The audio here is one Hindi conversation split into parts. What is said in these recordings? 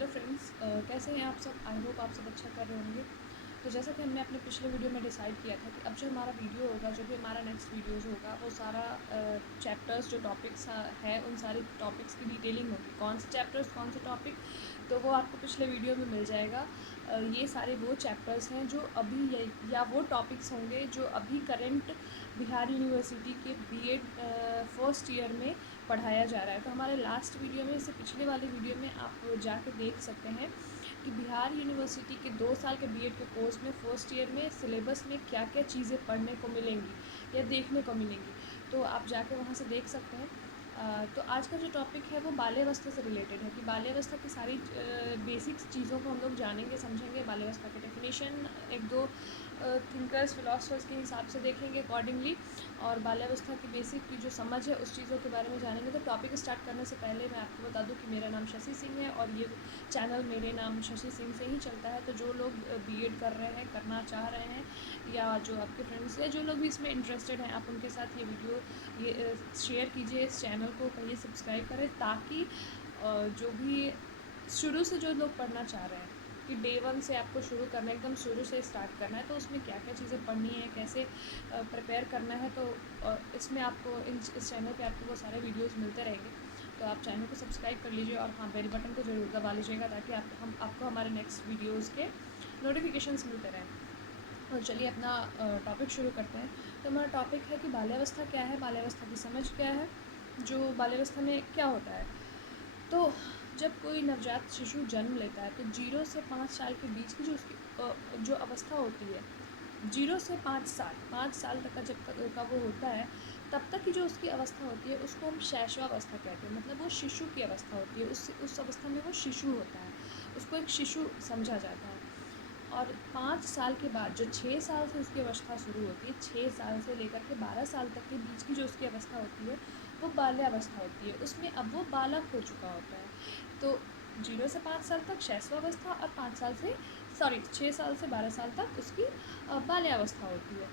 हेलो फ्रेंड्स, कैसे हैं आप सब। आई होप आप सब अच्छा कर रहे होंगे। तो जैसा कि हमने अपने पिछले वीडियो में डिसाइड किया था कि अब जो हमारा वीडियो होगा, जो भी हमारा नेक्स्ट वीडियोज़ होगा, वो सारा चैप्टर्स जो टॉपिक्स है उन सारे टॉपिक्स की डिटेलिंग होगी। कौन से चैप्टर्स कौन से टॉपिक, तो वो आपको पिछले वीडियो में मिल जाएगा। ये सारे वो चैप्टर्स हैं जो अभी या वो टॉपिक्स होंगे जो अभी करंट बिहार यूनिवर्सिटी के बीएड फर्स्ट ईयर में पढ़ाया जा रहा है। तो हमारे लास्ट वीडियो में, इससे पिछले वाले वीडियो में आप जाके देख सकते हैं कि बिहार यूनिवर्सिटी के 2 साल के बीएड के कोर्स में फर्स्ट ईयर में सिलेबस में क्या क्या चीज़ें पढ़ने को मिलेंगी या देखने को मिलेंगी। तो आप जाके वहाँ से देख सकते हैं। तो आज का जो टॉपिक है वो बाल्यावस्था से रिलेटेड है कि बाल्यावस्था की सारी बेसिक्स चीज़ों को हम लोग जानेंगे, समझेंगे। बाल्यावस्था के डेफिनेशन एक दो थिंकर्स फिलोसफर्स के हिसाब से देखेंगे अकॉर्डिंगली, और बाल्यावस्था की बेसिक की जो समझ है उस चीज़ों के बारे में जानेंगे। तो टॉपिक स्टार्ट करने से पहले मैं आपको बता दूं कि मेरा नाम शशि सिंह है और ये चैनल मेरे नाम शशि सिंह से ही चलता है। तो जो लोग बीएड कर रहे हैं, करना चाह रहे हैं, या जो आपके फ्रेंड्स या जो लोग भी इसमें इंटरेस्टेड हैं, आप उनके साथ ये वीडियो ये शेयर कीजिए, इस चैनल को कहिए सब्सक्राइब करें, ताकि जो भी शुरू से जो लोग पढ़ना चाह रहे हैं कि डे वन से आपको शुरू करना है, एकदम शुरू से स्टार्ट करना है, तो उसमें क्या क्या चीज़ें पढ़नी है, कैसे प्रिपेयर करना है, तो इसमें आपको इस चैनल पे आपको वो सारे वीडियोस मिलते रहेंगे। तो आप चैनल को सब्सक्राइब कर लीजिए और हाँ, बेल बटन को ज़रूर दबा लीजिएगा, ताकि आपको हमारे नेक्स्ट वीडियोज़ के नोटिफिकेशंस मिलते रहें। और चलिए अपना टॉपिक शुरू करते हैं। तो हमारा टॉपिक है कि बाल्यावस्था क्या है, बाल्यावस्था की समझ क्या है, जो बाल्यावस्था में क्या होता है। तो जब कोई नवजात शिशु जन्म लेता है तो 0 से 5 साल के बीच की जो उसकी जो अवस्था होती है, 0 से 5 साल तक का जब तक का वो होता है, तब तक की जो उसकी अवस्था होती है उसको हम शैशवावस्था कहते हैं। मतलब वो शिशु की अवस्था होती है, उस अवस्था में वो शिशु होता है, उसको एक शिशु समझा जाता है। और 5 साल के बाद जो 6 साल से उसकी अवस्था शुरू होती है, 6 साल से लेकर के 12 साल तक के बीच की जो उसकी अवस्था होती है वो बाल्यावस्था होती है। उसमें अब वो बालक हो चुका होता है। तो 0 से 5 साल तक शैशवावस्था और 6 साल से 12 साल तक उसकी बाल्यावस्था होती है।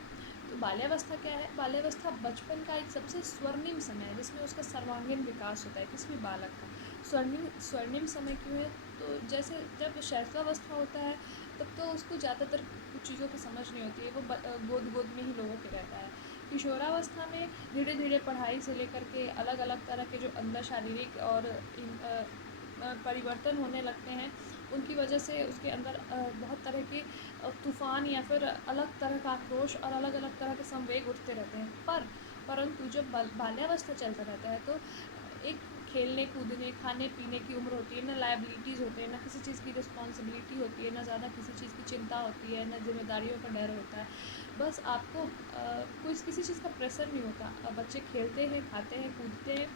तो बाल्यावस्था क्या है? बाल्यावस्था बचपन का एक सबसे स्वर्णिम समय है, जिसमें उसका सर्वांगीण विकास होता है किसी भी बालक का। स्वर्णिम समय क्यों है? तो जैसे जब शैशवावस्था होता है तब तो उसको ज़्यादातर कुछ चीज़ों की समझ नहीं होती है, वो गोद में ही लोगों के रहता है। किशोरावस्था में धीरे धीरे पढ़ाई से लेकर के अलग अलग तरह के जो अंदर शारीरिक और परिवर्तन होने लगते हैं, उनकी वजह से उसके अंदर बहुत तरह के तूफ़ान या फिर अलग तरह का आक्रोश और अलग अलग तरह के संवेग उठते रहते हैं। परंतु जब बाल्यावस्था चलता रहता है तो एक खेलने कूदने खाने पीने की उम्र होती है, ना लायबिलिटीज़ होते हैं, ना किसी चीज़ की रिस्पॉन्सिबिलिटी होती है, ना ज़्यादा किसी चीज़ की चिंता होती है, ना जिम्मेदारियों का डर होता है। बस आपको कुछ किसी चीज़ का प्रेशर नहीं होता। बच्चे खेलते हैं, खाते हैं, कूदते हैं,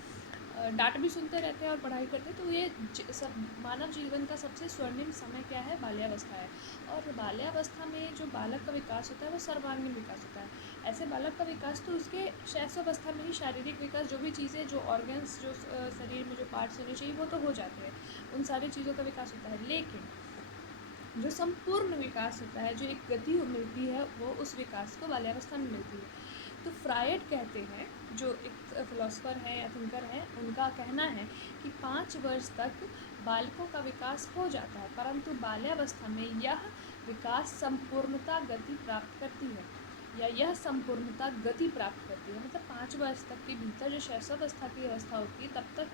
डाँट भी सुनते रहते हैं और पढ़ाई करते हैं। तो ये सब मानव जीवन का सबसे स्वर्णिम समय क्या है? बाल्यावस्था है। और बाल्यावस्था में जो बालक का विकास होता है वो सर्वांगीण विकास होता है। ऐसे बालक का विकास तो उसके शैशवावस्था में ही शारीरिक विकास, जो भी चीज़ें, जो ऑर्गन्स, जो शरीर में जो पार्ट्स होने चाहिए वो तो हो जाते हैं, उन सारी चीज़ों का विकास होता है। लेकिन जो संपूर्ण विकास होता है, जो एक गति मिलती है, वो उस विकास को बाल्यावस्था में मिलती है। तो फ्रायड कहते हैं, जो एक फिलोसफर हैं या थिंकर हैं, उनका कहना है कि 5 वर्ष तक बालकों का विकास हो जाता है, परंतु बाल्यावस्था में यह विकास संपूर्णता गति प्राप्त करती है, या यह संपूर्णता गति प्राप्त करती है। मतलब 5 वर्ष तक के भीतर जो शैशवावस्था की अवस्था होती है, तब तक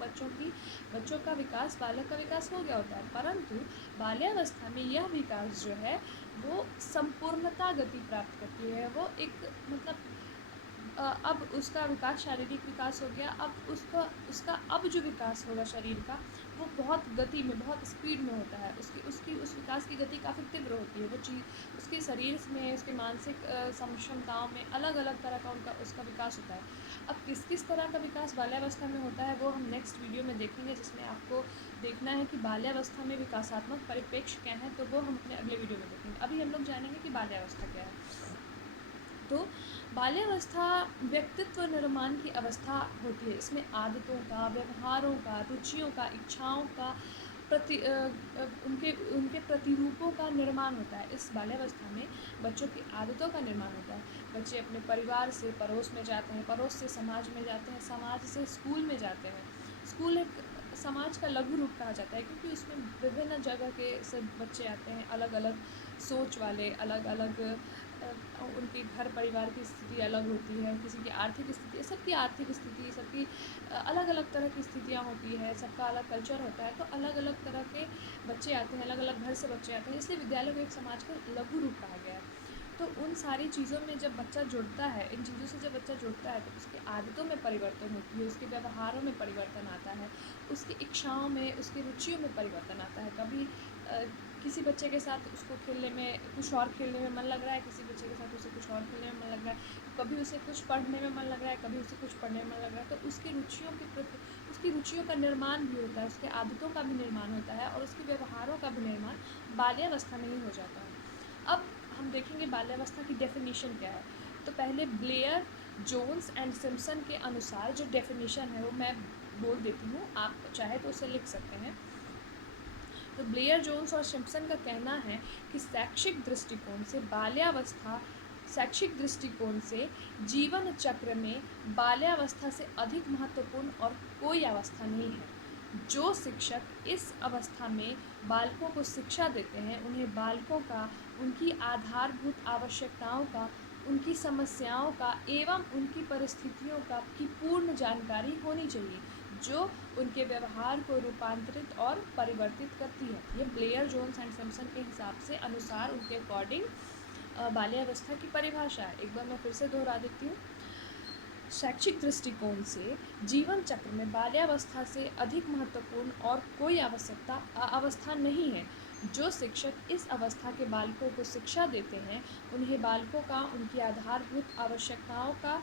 बच्चों का विकास, बालक का विकास हो गया होता है, परंतु बाल्यावस्था में यह विकास जो है वो संपूर्णता गति प्राप्त करती है। वो एक मतलब अब उसका विकास, शारीरिक विकास हो गया, अब उसका अब जो विकास होगा शरीर का, वो बहुत गति में, बहुत स्पीड में होता है। उसकी उसकी उस विकास की गति काफ़ी तीव्र होती है। वो चीज़ उसके शरीर में, उसके मानसिक क्षमताओं में अलग अलग तरह का उसका विकास होता है। अब किस किस तरह का विकास बाल्यावस्था में होता है वो हम नेक्स्ट वीडियो में देखेंगे, जिसमें आपको देखना है कि बाल्यावस्था में विकासात्मक परिप्रेक्ष्य क्या है, तो वो हम अपने अगले वीडियो में देखेंगे। अभी हम लोग जानेंगे कि बाल्यावस्था क्या है। तो बाल्यावस्था व्यक्तित्व निर्माण की अवस्था होती है। इसमें आदतों का, व्यवहारों का, रुचियों का, इच्छाओं का, उनके उनके प्रतिरूपों का निर्माण होता है। इस बाल्यावस्था में बच्चों की आदतों का निर्माण होता है। बच्चे अपने परिवार से पड़ोस में जाते हैं, पड़ोस से समाज में जाते हैं, समाज से स्कूल में जाते हैं। स्कूल एक समाज का लघु रूप कहा जाता है, क्योंकि उसमें विभिन्न जगह के सब बच्चे आते हैं, अलग अलग सोच वाले, अलग अलग उनके घर परिवार की स्थिति अलग होती है, किसी की आर्थिक स्थिति, सबकी आर्थिक स्थिति, सबकी अलग अलग तरह की स्थितियाँ होती है, सबका अलग कल्चर होता है, तो अलग अलग तरह के बच्चे आते हैं, अलग अलग घर से बच्चे आते हैं, इसलिए विद्यालय को एक समाज का लघु रूप कहा गया है। तो उन सारी चीज़ों में जब बच्चा जुड़ता है, इन चीज़ों से जब बच्चा जुड़ता है, तो उसकी आदतों में परिवर्तन होती है, उसके व्यवहारों में परिवर्तन आता है, उसकी इच्छाओं में, उसकी रुचियों में परिवर्तन आता है। कभी किसी बच्चे के साथ उसको खेलने में, कुछ और खेलने में मन लग रहा है, किसी बच्चे के साथ उसे कुछ और खेलने में मन लग रहा है, कभी उसे कुछ पढ़ने में मन लग रहा है, कभी उसे कुछ पढ़ने में मन लग रहा है, तो उसकी रुचियों के प्रति, उसकी रुचियों का निर्माण भी होता है, उसके आदतों का भी निर्माण होता है, और उसके व्यवहारों का भी निर्माण बाल्यावस्था में ही हो जाता है। अब हम देखेंगे बाल्यावस्था की डेफिनेशन क्या है। तो पहले ब्लेयर, जोन्स एंड सिम्पसन के अनुसार जो डेफिनेशन है वो मैं बोल देती हूँ, आप चाहे तो उसे लिख सकते हैं। तो ब्लेयर, जोन्स और सिम्पसन का कहना है कि शैक्षिक दृष्टिकोण से बाल्यावस्था, शैक्षिक दृष्टिकोण से जीवन चक्र में बाल्यावस्था से अधिक महत्वपूर्ण और कोई अवस्था नहीं है। जो शिक्षक इस अवस्था में बालकों को शिक्षा देते हैं, उन्हें बालकों का, उनकी आधारभूत आवश्यकताओं का, उनकी समस्याओं का एवं उनकी परिस्थितियों का की पूर्ण जानकारी होनी चाहिए, जो उनके व्यवहार को रूपांतरित और परिवर्तित करती है। ये ब्लेयर, जोन्स एंड सिम्पसन के हिसाब से, अनुसार, उनके अकॉर्डिंग बाल्यावस्था की परिभाषा है। एक बार मैं फिर से दोहरा देती हूँ। शैक्षिक दृष्टिकोण से जीवन चक्र में बाल्यावस्था से अधिक महत्वपूर्ण और कोई अवस्था नहीं है। जो शिक्षक इस अवस्था के बालकों को शिक्षा देते हैं, उन्हें बालकों का, उनकी आधारभूत आवश्यकताओं का,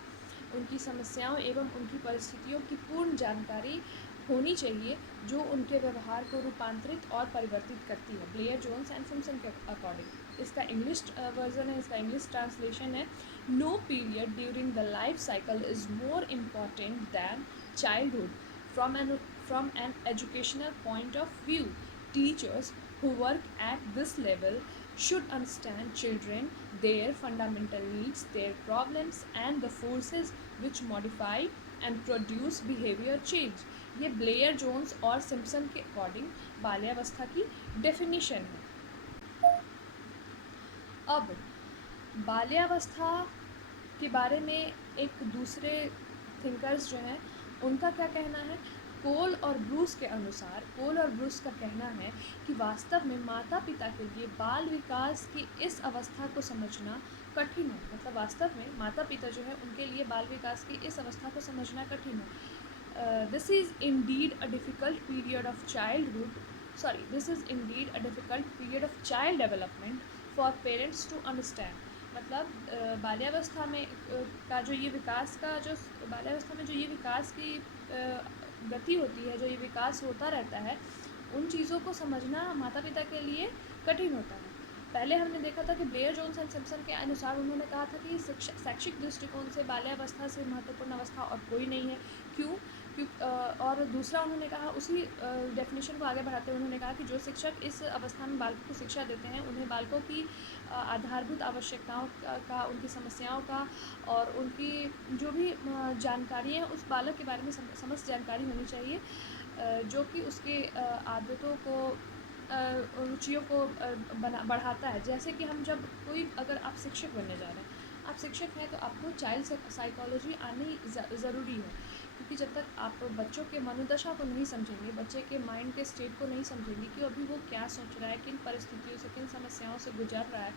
उनकी समस्याओं एवं उनकी परिस्थितियों की पूर्ण जानकारी होनी चाहिए, जो उनके व्यवहार को रूपांतरित और परिवर्तित करती है। ब्लेयर, जोन्स एंड सिम्पसन के अकॉर्डिंग। इसका इंग्लिश वर्जन है, इसका इंग्लिश ट्रांसलेशन है, no period during the life cycle is more important than childhood from an educational point of view. Teachers who work at this level should understand children, their fundamental needs, their problems, and the forces which modify and produce behavior change. ये ब्लेयर, जोन्स और सिम्पसन के अकॉर्डिंग बाल्यावस्था की डेफिनेशन है। अब बाल्यावस्था के बारे में एक दूसरे थिंकर्स जो हैं, उनका क्या कहना है। कोल और ब्रूस के अनुसार, कोल और ब्रूस का कहना है कि वास्तव में माता पिता के लिए बाल विकास की इस अवस्था को समझना कठिन है। मतलब वास्तव में माता पिता जो है, उनके लिए बाल विकास की इस अवस्था को समझना कठिन है। This is indeed a difficult period of child development for parents to understand. मतलब बाल्यावस्था में का जो ये विकास का जो बाल्यावस्था में जो ये विकास की गति होती है, जो ये विकास होता रहता है, उन चीज़ों को समझना माता पिता के लिए कठिन होता है। पहले हमने देखा था कि ब्लेयर, जोन्स एंड सिम्पसन के अनुसार उन्होंने कहा था कि शैक्षिक दृष्टिकोण से बाल्यावस्था से महत्वपूर्ण अवस्था और कोई नहीं है। क्यों? और दूसरा उन्होंने कहा, उसी डेफिनेशन को आगे बढ़ाते हुए उन्होंने कहा कि जो शिक्षक इस अवस्था में बालकों को शिक्षा देते हैं, उन्हें बालकों की आधारभूत आवश्यकताओं का, उनकी समस्याओं का और उनकी जो भी जानकारी है, उस बालक के बारे में समस्त जानकारी होनी चाहिए, जो कि उसके आदतों को, रुचियों को बढ़ाता है। जैसे कि हम जब कोई, अगर आप शिक्षक बनने जा रहे हैं, आप शिक्षक हैं, तो आपको चाइल्ड साइकोलॉजी आनी ज़रूरी है, क्योंकि जब तक आप बच्चों के मनोदशा को नहीं समझेंगे, बच्चे के माइंड के स्टेट को नहीं समझेंगे कि अभी वो क्या सोच रहा है, किन परिस्थितियों से, किन समस्याओं से गुजर रहा है,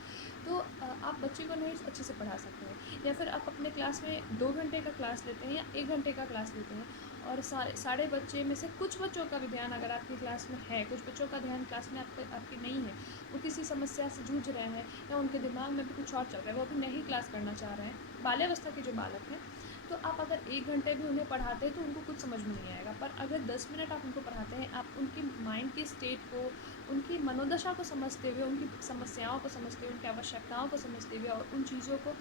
तो आप बच्चे को नहीं अच्छे से पढ़ा सकते हैं। या फिर आप अपने क्लास में 2 घंटे का क्लास लेते हैं या 1 घंटे का क्लास लेते हैं, और सारे बच्चे में से कुछ बच्चों का भी ध्यान अगर आपकी क्लास में है, कुछ बच्चों का ध्यान क्लास में आपकी नहीं है, वो किसी समस्या से जूझ रहे हैं या उनके दिमाग में भी कुछ और चल रहा है, वो अभी नहीं क्लास करना चाह रहे हैं, बाल्यावस्था के जो बालक हैं, तो आप अगर 1 घंटे भी उन्हें पढ़ाते हैं तो उनको कुछ समझ में नहीं आएगा। पर अगर 10 मिनट आप उनको पढ़ाते हैं, आप उनकी माइंड के स्टेट को, उनकी मनोदशा को समझते हुए, उनकी समस्याओं को समझते हुए, उनकी आवश्यकताओं को समझते हुए और उन चीज़ों को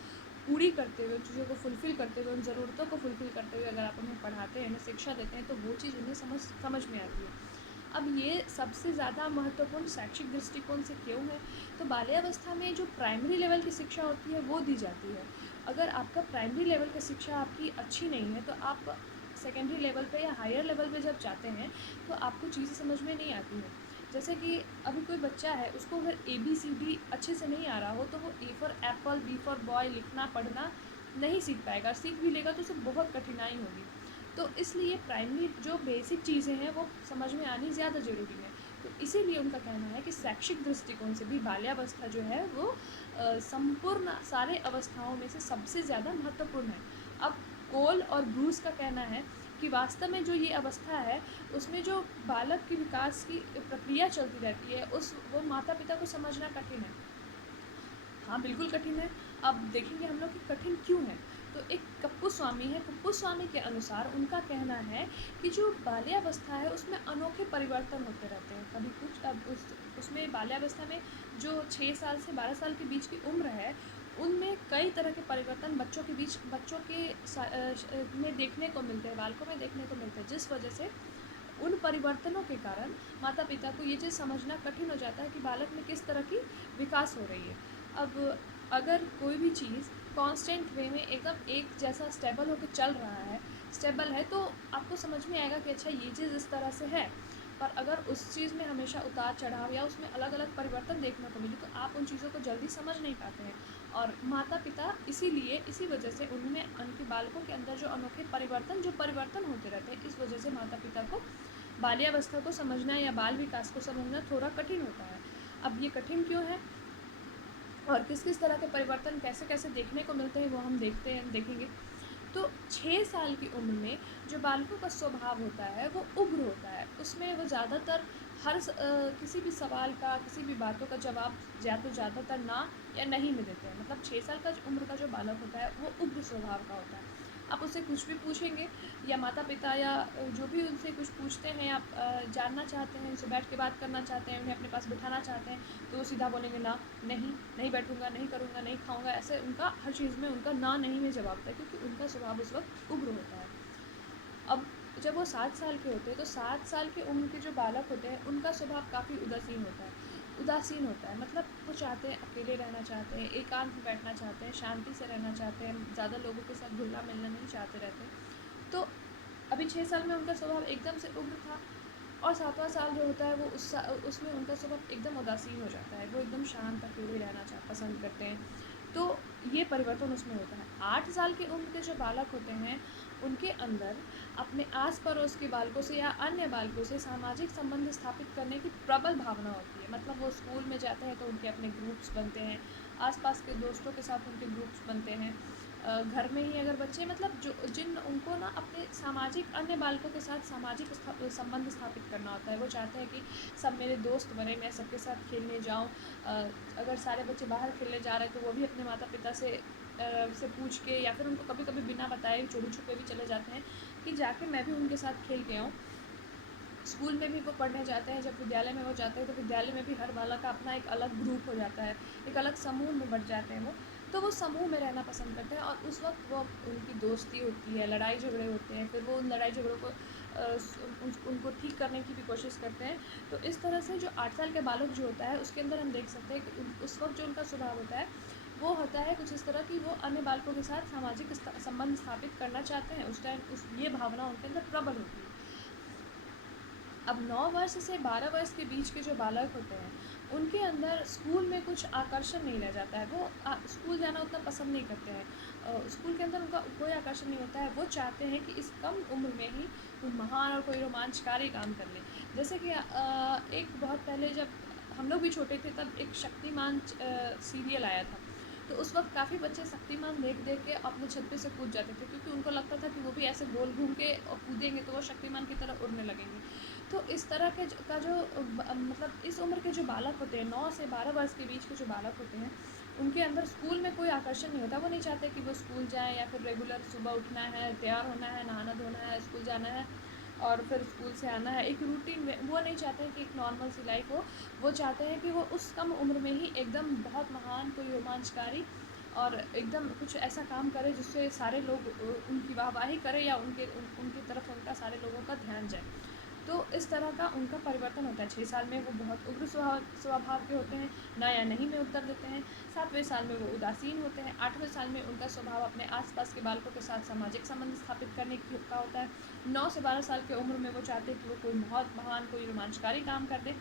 पूरी करते हुए, उन चीज़ों को फुलफ़िल करते हुए, उन ज़रूरतों को फुलफ़िल करते हुए अगर आप उन्हें पढ़ाते हैं, उन्हें शिक्षा देते हैं, तो वो चीज़ उन्हें समझ में आती है। अब ये सबसे ज़्यादा महत्वपूर्ण शैक्षिक दृष्टिकोण से क्यों है? तो बाल्यावस्था में जो प्राइमरी लेवल की शिक्षा होती है, वो दी जाती है। अगर आपका प्राइमरी लेवल की शिक्षा आपकी अच्छी नहीं है, तो आप सेकेंडरी लेवल पे या हायर लेवल पे जब जाते हैं तो आपको चीज़ें समझ में नहीं आती हैं। जैसे कि अभी कोई बच्चा है, उसको अगर ABCD अच्छे से नहीं आ रहा हो तो वो A for Apple, B for boy लिखना पढ़ना नहीं सीख पाएगा, सीख भी लेगा तो उसे बहुत कठिनाई होगी। तो इसलिए प्राइमरी जो बेसिक चीज़ें हैं वो समझ में आनी ज़्यादा ज़रूरी है। तो इसीलिए उनका कहना है कि शैक्षिक दृष्टिकोण से भी बाल्यावस्था जो है वो संपूर्ण सारे अवस्थाओं में से सबसे ज़्यादा महत्वपूर्ण है। अब कोल और ब्रूस का कहना है कि वास्तव में जो ये अवस्था है उसमें जो बालक की विकास की प्रक्रिया चलती रहती है वो माता पिता को समझना कठिन है। हाँ, बिल्कुल कठिन है। अब देखेंगे हम लोग कि कठिन क्यों है। तो एक कप्पू स्वामी है, कप्पू स्वामी के अनुसार उनका कहना है कि जो बाल्यावस्था है उसमें अनोखे परिवर्तन होते रहते हैं। कभी कुछ अब उसमें बाल्यावस्था में जो 6 साल से 12 साल के बीच की उम्र है, उनमें कई तरह के परिवर्तन बच्चों के में देखने को मिलते हैं, बालकों में देखने को मिलते हैं, जिस वजह से उन परिवर्तनों के कारण माता-पिता को ये चीज़ समझना कठिन हो जाता है कि बालक में किस तरह की विकास हो रही है। अब अगर कोई भी चीज़ कांस्टेंट वे में एकदम एक जैसा स्टेबल है तो आपको समझ में आएगा कि अच्छा ये चीज़ इस तरह से है। पर अगर उस चीज़ में हमेशा उतार-चढ़ाव या उसमें अलग-अलग परिवर्तन देखने को मिले तो आप उन चीज़ों को जल्दी समझ नहीं पाते हैं। और माता-पिता इसी वजह से उनमें उनके बालकों के अंदर जो परिवर्तन होते रहते हैं, इस वजह से माता-पिता को बाल्यावस्था को समझना या बाल विकास को समझना थोड़ा कठिन होता है। अब ये कठिन क्यों है और किस-किस तरह के परिवर्तन कैसे-कैसे देखने को मिलते हैं वो हम देखेंगे। तो 6 साल की उम्र में जो बालकों का स्वभाव होता है वो उग्र होता है। उसमें वो ज़्यादातर किसी भी सवाल का, किसी भी बातों का जवाब या तो ज़्यादातर ना या नहीं में देते हैं। मतलब 6 साल का उम्र का जो बालक होता है वो उग्र स्वभाव का होता है। आप उससे कुछ भी पूछेंगे या माता-पिता या जो भी उनसे कुछ पूछते हैं, आप जानना चाहते हैं, उनसे बैठ के बात करना चाहते हैं, उन्हें अपने पास बिठाना चाहते हैं, तो वो सीधा बोलेंगे ना, नहीं, नहीं बैठूँगा, नहीं करूँगा, नहीं खाऊँगा। ऐसे उनका हर चीज़ में उनका ना, नहीं में जवाब होता है क्योंकि उनका स्वभाव उस वक़्त उग्र होता है। अब जब वो 7 साल के होते हैं तो 7 साल की उम्र के जो बालक होते हैं उनका स्वभाव काफ़ी उदासीन होता है। मतलब वो चाहते हैं, अकेले रहना चाहते हैं, एकांत में बैठना चाहते हैं, शांति से रहना चाहते हैं, ज़्यादा लोगों के साथ घुलना-मिलना नहीं चाहते रहते हैं। तो अभी 6 साल में उनका स्वभाव एकदम से उग्र था और 7वां साल जो होता है वो उसमें उनका स्वभाव एकदम उदासीन हो जाता है। वो एकदम शांत अकेले रहना पसंद करते हैं। तो ये परिवर्तन उसमें होता है। 8 साल की उम्र के जो बालक होते हैं, उनके अंदर अपने आस-पड़ोस के बालकों से या अन्य बालकों से सामाजिक संबंध स्थापित करने की प्रबल भावना होती है। मतलब वो स्कूल में जाते हैं तो उनके अपने ग्रुप्स बनते हैं, आस-पास के दोस्तों के साथ उनके ग्रुप्स बनते हैं। घर में ही अगर बच्चे मतलब जो जिन उनको ना अपने सामाजिक अन्य बालकों के साथ सामाजिक संबंध स्थापित करना होता है। वो चाहते हैं कि सब मेरे दोस्त बने, मैं सबके साथ खेलने जाऊँ। अगर सारे बच्चे बाहर खेलने जा रहे हैं तो वो भी अपने माता-पिता से पूछ के या फिर उनको कभी-कभी बिना बताए चोरी-छुपे भी चले जाते हैं कि जाके मैं भी उनके साथ खेल के आऊँ। स्कूल में भी वो पढ़ने जाते हैं, जब विद्यालय में वो जाते हैं तो विद्यालय में भी हर बालक का अपना एक अलग ग्रुप हो जाता है, एक अलग समूह में बँट जाते हैं वो। तो वो समूह में रहना पसंद करते हैं और उस वक़्त वो उनकी दोस्ती होती है, लड़ाई झगड़े होते हैं, फिर वो उन लड़ाई झगड़ों को उनको ठीक करने की भी कोशिश करते हैं। तो इस तरह से जो 8 साल का बालक जो होता है उसके अंदर हम देख सकते हैं कि उस वक़्त जो उनका स्वभाव होता है, वो होता है कुछ इस तरह कि वो अन्य बालकों के साथ सामाजिक संबंध स्थापित करना चाहते हैं। उस टाइम ये भावना उनके अंदर प्रबल होती है। अब 9 वर्ष से 12 वर्ष के बीच के जो बालक होते हैं, उनके अंदर स्कूल में कुछ आकर्षण नहीं रह जाता है। वो स्कूल जाना उतना पसंद नहीं करते हैं। स्कूल के अंदर उनका कोई आकर्षण नहीं होता है। वो चाहते हैं कि इस कम उम्र में ही कोई महान और कोई रोमांचकारी काम कर लें। जैसे कि एक बहुत पहले जब हम लोग भी छोटे थे तब एक शक्तिमान सीरियल आया था। तो उस वक़्त काफ़ी बच्चे शक्तिमान देख-देख के अपने छत पे से कूद जाते थे क्योंकि उनको लगता था कि वो भी ऐसे गोल घूम के कूदेंगे तो वो शक्तिमान की तरह उड़ने लगेंगे। तो इस तरह के मतलब इस उम्र के जो बालक होते हैं 9 से 12 वर्ष के बीच के जो बालक होते हैं, उनके अंदर स्कूल में कोई आकर्षण नहीं होता। वो नहीं चाहते कि वो स्कूल जाएँ या फिर रेगुलर सुबह उठना है, तैयार होना है, नहाना-धोना है, स्कूल जाना है और फिर स्कूल से आना है। एक रूटीन में वो नहीं चाहते हैं कि एक नॉर्मल सी लाइफ़ हो। वो चाहते हैं कि वो उस कम उम्र में ही एकदम बहुत महान कोई रोमांचकारी और एकदम कुछ ऐसा काम करे जिससे सारे लोग उनकी वाहवाही करें या उनकी तरफ उनका सारे लोगों का ध्यान जाए। तो इस तरह का उनका परिवर्तन होता है। 6 साल में वो बहुत उग्र स्वभाव के होते हैं, ना या नहीं में उत्तर देते हैं। 7वें साल में वो उदासीन होते हैं। 8वें साल में उनका स्वभाव अपने आसपास के बालकों के साथ सामाजिक संबंध स्थापित करने का होता है। 9 से 12 साल की उम्र में वो चाहते हैं कि वो कोई बहुत महान, कोई रोमांचकारी काम कर दे।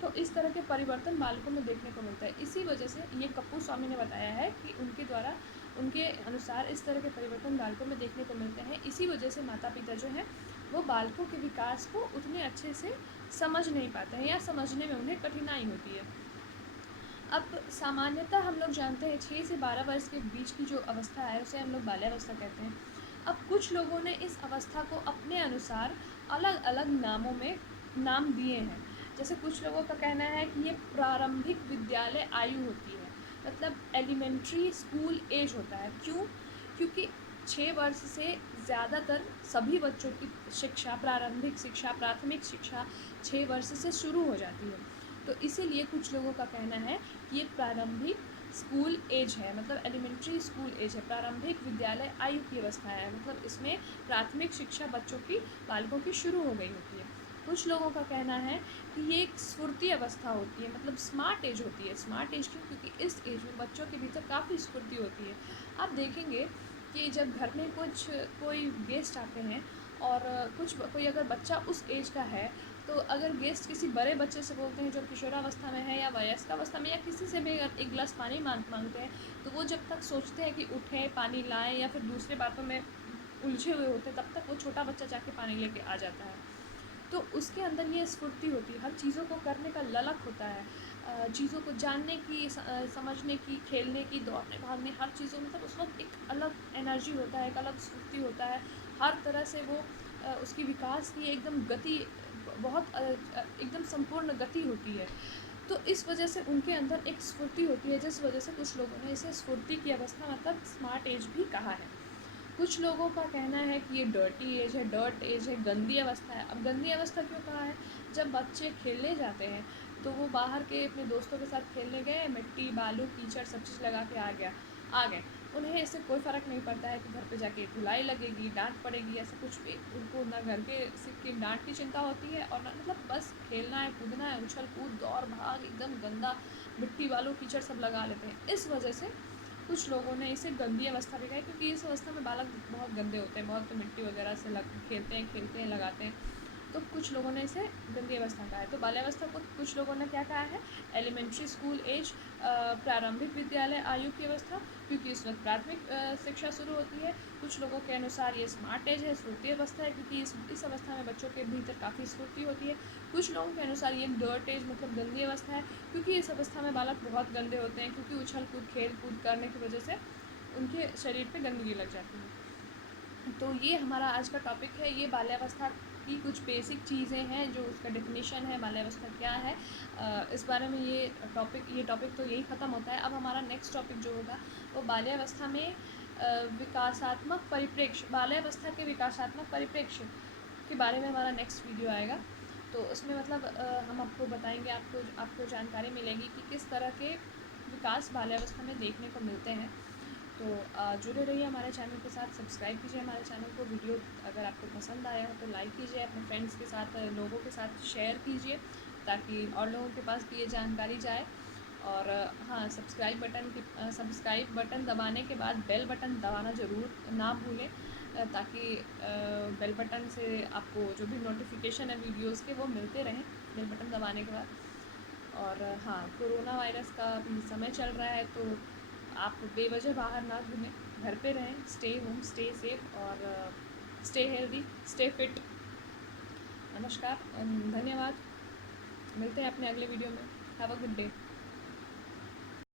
तो इस तरह के परिवर्तन बालकों में देखने को मिलता है। इसी वजह से ये कप्पू स्वामी ने बताया है कि उनके द्वारा, उनके अनुसार इस तरह के परिवर्तन बालकों में देखने को मिलते हैं। इसी वजह से माता-पिता जो हैं वो बालकों के विकास को उतने अच्छे से समझ नहीं पाते हैं या समझने में उन्हें कठिनाई होती है। अब सामान्यतः हम लोग जानते हैं 6 से 12 वर्ष के बीच की जो अवस्था है उसे हम लोग बाल्यावस्था कहते हैं। अब कुछ लोगों ने इस अवस्था को अपने अनुसार अलग-अलग नामों में नाम दिए हैं। जैसे कुछ लोगों का कहना है कि ये प्रारंभिक विद्यालय आयु होती है, मतलब एलिमेंट्री स्कूल एज होता है। क्यों? क्योंकि 6 वर्ष से ज़्यादातर सभी बच्चों की शिक्षा, प्रारंभिक शिक्षा, प्राथमिक शिक्षा 6 वर्ष से शुरू हो जाती है। तो इसीलिए कुछ लोगों का कहना है कि ये प्रारंभिक स्कूल एज है, मतलब एलिमेंट्री स्कूल एज है, प्रारंभिक विद्यालय आयु की अवस्था है, मतलब इसमें प्राथमिक शिक्षा बच्चों की, बालकों की शुरू हो गई होती है। कुछ लोगों का कहना है कि ये एक स्फूर्ति अवस्था होती है, मतलब स्मार्ट एज होती है। स्मार्ट एज क्यों? क्योंकि इस एज में बच्चों के भीतर काफ़ी स्फूर्ति होती है। आप देखेंगे कि जब घर में कोई गेस्ट आते हैं और कोई अगर बच्चा उस एज का है, तो अगर गेस्ट किसी बड़े बच्चे से बोलते हैं जो किशोरावस्था में है या वयस्कावस्था में, या किसी से भी अगर एक गिलास पानी मांगते हैं, तो वो जब तक सोचते हैं कि उठें, पानी लाएं या फिर दूसरे बातों में उलझे हुए होते हैं, तब तक वो छोटा बच्चा जाके पानी लेके आ जाता है। तो उसके अंदर ये स्फूर्ति होती है, हर चीज़ों को करने का ललक होता है, चीज़ों को जानने की, समझने की, खेलने की, दौड़ने भागने, हर चीज़ों में, मतलब उस वक्त एक अलग एनर्जी होता है, एक अलग स्फूर्ति होता है। हर तरह से वो उसकी विकास की एकदम गति बहुत एकदम संपूर्ण गति होती है। तो इस वजह से उनके अंदर एक स्फूर्ति होती है, जिस वजह से कुछ लोगों ने इसे स्फूर्ति की अवस्था, मतलब स्मार्ट एज भी कहा है। कुछ लोगों का कहना है कि ये डर्टी एज है, डर्ट एज है, गंदी अवस्था है। अब गंदी अवस्था क्यों कहा है? जब बच्चे खेलने जाते हैं तो वो बाहर के अपने दोस्तों के साथ खेलने गए, मिट्टी, बालू, कीचड़ सब चीज़ लगा के आ गए। उन्हें इससे कोई फ़र्क नहीं पड़ता है कि घर पे जाके धुलाई लगेगी, डांट पड़ेगी, ऐसा कुछ भी उनको ना घर के की डांट की चिंता होती है और ना, मतलब बस खेलना है, कूदना है, उछल कूद, दौड़ भाग, एकदम गंदा मिट्टी, बालू, कीचड़ सब लगा लेते हैं। इस वजह से कुछ लोगों ने इसे गंदी अवस्था भी कहा है, क्योंकि इस अवस्था में बालक बहुत गंदे होते हैं, बहुत मिट्टी वगैरह से खेलते हैं, लगाते हैं। तो कुछ लोगों ने इसे गंदी अवस्था कहा है। तो बाल्यावस्था को कुछ लोगों ने क्या कहा है? एलिमेंट्री स्कूल एज, प्रारंभिक विद्यालय आयु की अवस्था, क्योंकि इस वक्त प्राथमिक शिक्षा शुरू होती है। कुछ लोगों के अनुसार ये स्मार्ट एज है, स्फूर्ति अवस्था है, क्योंकि इस अवस्था में बच्चों के भीतर काफ़ी स्फूर्ति होती है। कुछ लोगों के अनुसार ये डर्ट एज, मतलब गंदी अवस्था है, क्योंकि इस अवस्था में बालक बहुत गंदे होते हैं, क्योंकि उछल कूद, खेल कूद करने की वजह से उनके शरीर पे गंदगी लग जाती है। तो ये हमारा आज का टॉपिक है। ये बाल्यावस्था की कुछ बेसिक चीज़ें हैं, जो उसका डेफिनेशन है, बाल्यावस्था क्या है, इस बारे में ये टॉपिक तो यही ख़त्म होता है। अब हमारा नेक्स्ट टॉपिक जो होगा वो बाल्यावस्था में विकासात्मक परिप्रेक्ष्य, बाल्यावस्था के विकासात्मक परिप्रेक्ष्य के बारे में हमारा नेक्स्ट वीडियो आएगा। तो उसमें मतलब हम आपको बताएंगे, आपको जानकारी मिलेगी कि किस तरह के विकास बाल्यावस्था में देखने को मिलते हैं। तो जुड़े रहिए हमारे चैनल के साथ, सब्सक्राइब कीजिए हमारे चैनल को। वीडियो अगर आपको पसंद आया हो तो लाइक कीजिए, अपने फ्रेंड्स के साथ, लोगों के साथ शेयर कीजिए, ताकि और लोगों के पास भी ये जानकारी जाए। और हाँ, सब्सक्राइब बटन दबाने के बाद बेल बटन दबाना ज़रूर ना भूलें, ताकि बेल बटन से आपको जो भी नोटिफिकेशन है वीडियोज़ के वो मिलते रहें बेल बटन दबाने के बाद। और हाँ, कोरोना वायरस का भी समय चल रहा है, तो आप बेवजह बाहर ना घूमें, घर पे रहें, स्टे होम, स्टे सेफ और स्टे हेल्दी, स्टे फिट। नमस्कार, धन्यवाद। मिलते हैं अपने अगले वीडियो में। Have a good day.